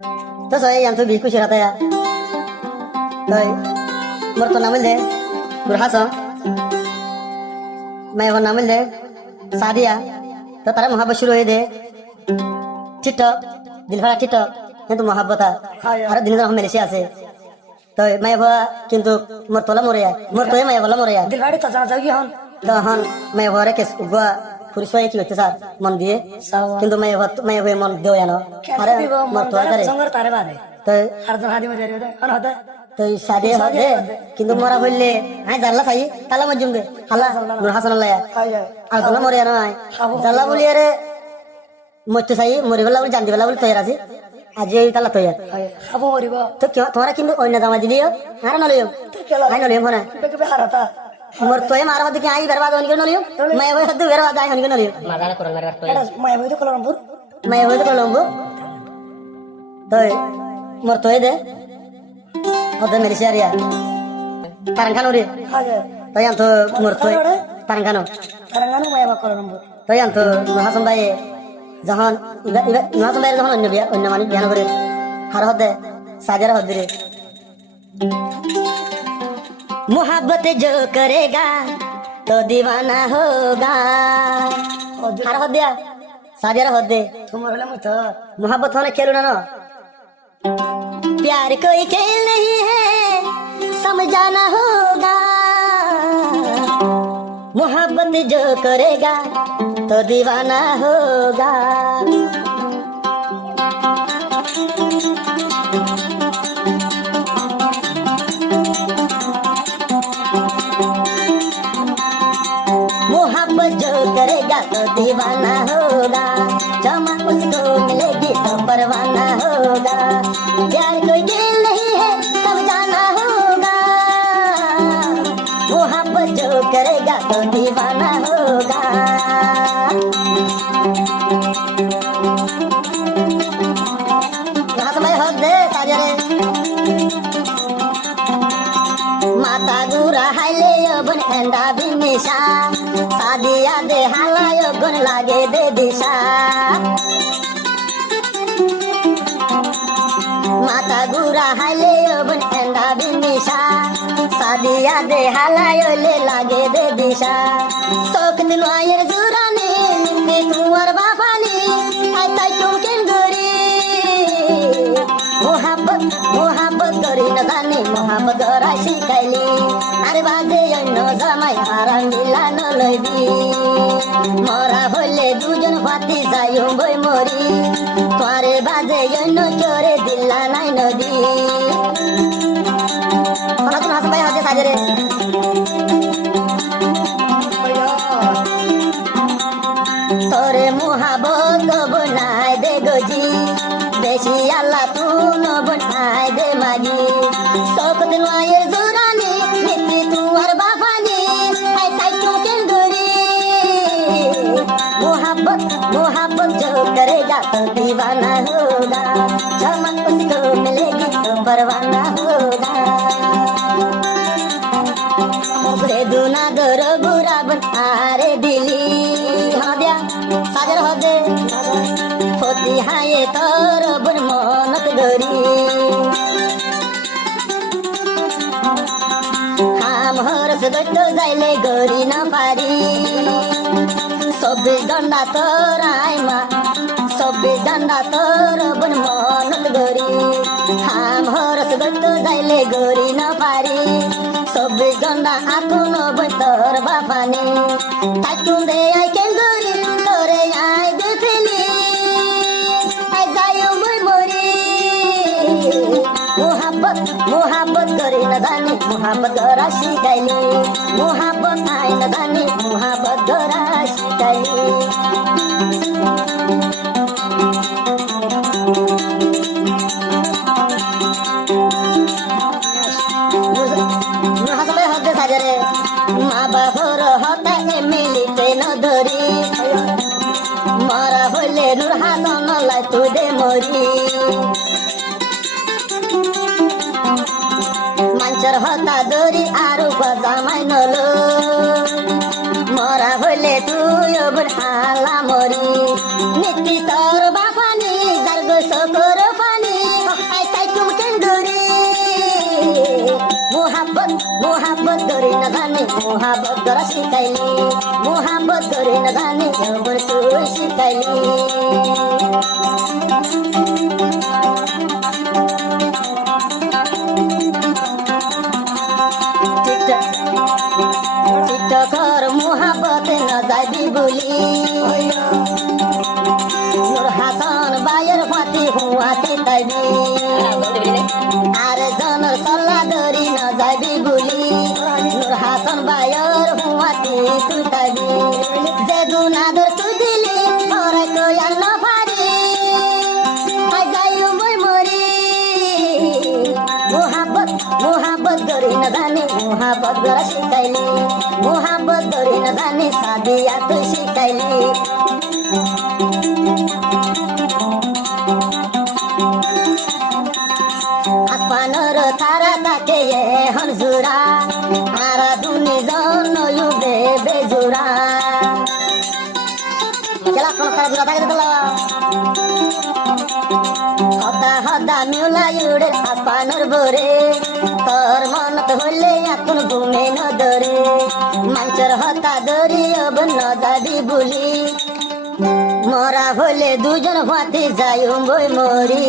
তো সবাই জানতো বি খুশি রাতে তাই মোর তো নামিল দে তোর হাসন মেয়ে নামিল দে সাদিয়া তো তারা মহাব্বত শুরু হয়ে দে টিকটক দিলফারা টিকটক কিন্তু মহাব্বতা আর দিন দিন মেলেছি আছে তো মায়ে ভা কিন্তু মোর তোলা মরিয়া মোর তোয়ে মায়ে বলা মরিয়া দিলবাড়ি তো জানা যাও কি হন তখন মায়ে ভরে কেস উগা পুরুষ কি হইতে স্যার মন দিয়ে কিন্তু মায়ে হয়ে মন দেও জানো আরে মোর তোয়া করে সঙ্গর তারে বাদে তো আর জন হাদি মজারি হতে অন হতে তো সাদে হতে কিন্তু মোরা বললে হ্যাঁ জানলা চাই তালা মজুমবে আল্লাহ নুর হাসান আল্লাহ আর তোলা মরিয়া নয় জানলা বলি আরে মরতে চাই মরি বেলা বলে জানতে বেলা বলে তৈরি আছে আজ এই তালা তৈরি খাবো মরিব তো তোমরা কিন্তু অন্য জামা দিলিও আর নলিও আই নলিও মনে বেকে হারাতা মোর তোয়ে মারা দিকে আই বেরবাদ হনিকে নলিও মায়ে হয়ে হদ্দু বেরবাদ আই হনিকে নলিও মাদানা করন মারবার তো এটা মায় বইতে কলমপুর মায়ে হয়ে তো লম্বু তো মোর তোয়ে দে ওদে মেরিশিয়ারিয়া তারাঙ্গানো রে হাগে তাই আনতো মোর তোয়ে তারাঙ্গানো তারাঙ্গানো মায় বা কলমপুর তাই আনতো হাসান ভাই যখন হাসান ভাই যখন অন্য মানুষ জ্ঞান করে হার হদে সাজার হদ্দে রে मोहब्बत जो करेगा तो दीवाना होगा हार हो दिया साजरा हो दे তোমার হলে মুই তো मोहब्बत होने खेलू ना प्यार कोई खेल नहीं है समझाना होगा मोहब्बत जो करेगा तो दीवाना होगा मोहब्बत जो करेगा तो दीवाना होगा चमक उसको मिलेगी तो परवाना होगा प्यार कोई खेल नहीं है समझाना होगा मोहब्बत जो करेगा तो दीवाना होगा समय हो दे साजरे माता गुरा हाइले बन एंडा बिनिशा सादिया दे हालायो गुन लागे दे दिशा माता गुरा हाइले बन एंडा बिनिशा सादिया दे हालायो ले लागे दे दिशा सोक दिलवायर जुरानी निम्मे तुवर बाफानी आई ताई चुमकिन गोरी मोहब्बत मोहब्बत करी न जाने मोहब्बत गरा शिकाइली আরে বাজে অন্য জামাই হারাম দিলা নলবি মরা হইলে দুজন ফাতি যাইও বই মরি তোরে বাজে অন্য চরে দিলা নাই নদী নতুন হাসান ভাই হাতে সাজরে তোরে মোহাবত বনাই দে গজি বেশি আল্লাহ তু বনাই দে মাগি সকত নয়ের জোরানি নিত্রি তুয়ার বাফানি আই তাই চুকেন গরি मोहब्बत मोहब्बत जो करेगा तो दीवाना होगा चमक उसको मिलेगी तो परवाना होगा रे दुना गरो बुरा बन आरे दिली हाँ दिया साजर हो दे होती हाये तोर बन मोनत गरी হাম হরস দৈত্য যাইলে গরি না পারি সবে দণ্ডা তোর আইমা সবে দণ্ডা তোর বন মনত গরি হাম হরস দৈত্য যাইলে গরি না পারি সবে দণ্ডা আকুন বন তোর বাপানি তাকুন দে আই কেন গরি তোরে আই দেখলি আই যাইও মই মরি मोहब्बत मोहब्बत करे न जाने मोहब्बत गरा शिकाइली मोहब्बत आए न जाने मोहब्बत गरा शिकाइली হাসাবে হতে সাজরে মা বাবার হতা এমিলিতে ন ধরি মরা হইলে নূর হাসান লাই তুই মরি মাঞ্চর হতা দরি আরো জামাই নলো মরা হইলে তুই হালা মরি নীতি না জানি মোহাবত করা শিখাইলি মোহাবত করে না জানি যৌবন তুই শিখাইলি টিকটকর মোহাবতে না যাবি বলি নূর হাসান বাইয়ের ফাতি হুয়াতে তাইবি আর জনের সল্লা ধরি না যাবি বলি নূর হাসান বাইয়ের হুয়াতে তুই তাইবি যে গুনাদর তুই দিলি ওরে কই আর না পারি আই যাইও মই মরি মোহাবত মোহাবত করি না জানি মোহাবত করা শিখাইলি মোহাবত করি না জানি সাদিয়া তুই শিখাইলি আসমানের তারা তাকে এখন জোড়া আর দুনিজন নয়ুবে বেজোড়া খেলা কোন তারা জোড়া থাকে দিল হদা হদা মিউলা ইউড়ে আসমানের বরে তোর মনত হইলে এখন ঘুমে নদরে মাঞ্চর হতা দরি অবন যাবি বলি মরা হইলে দুজন ভাতে যাই বই মরি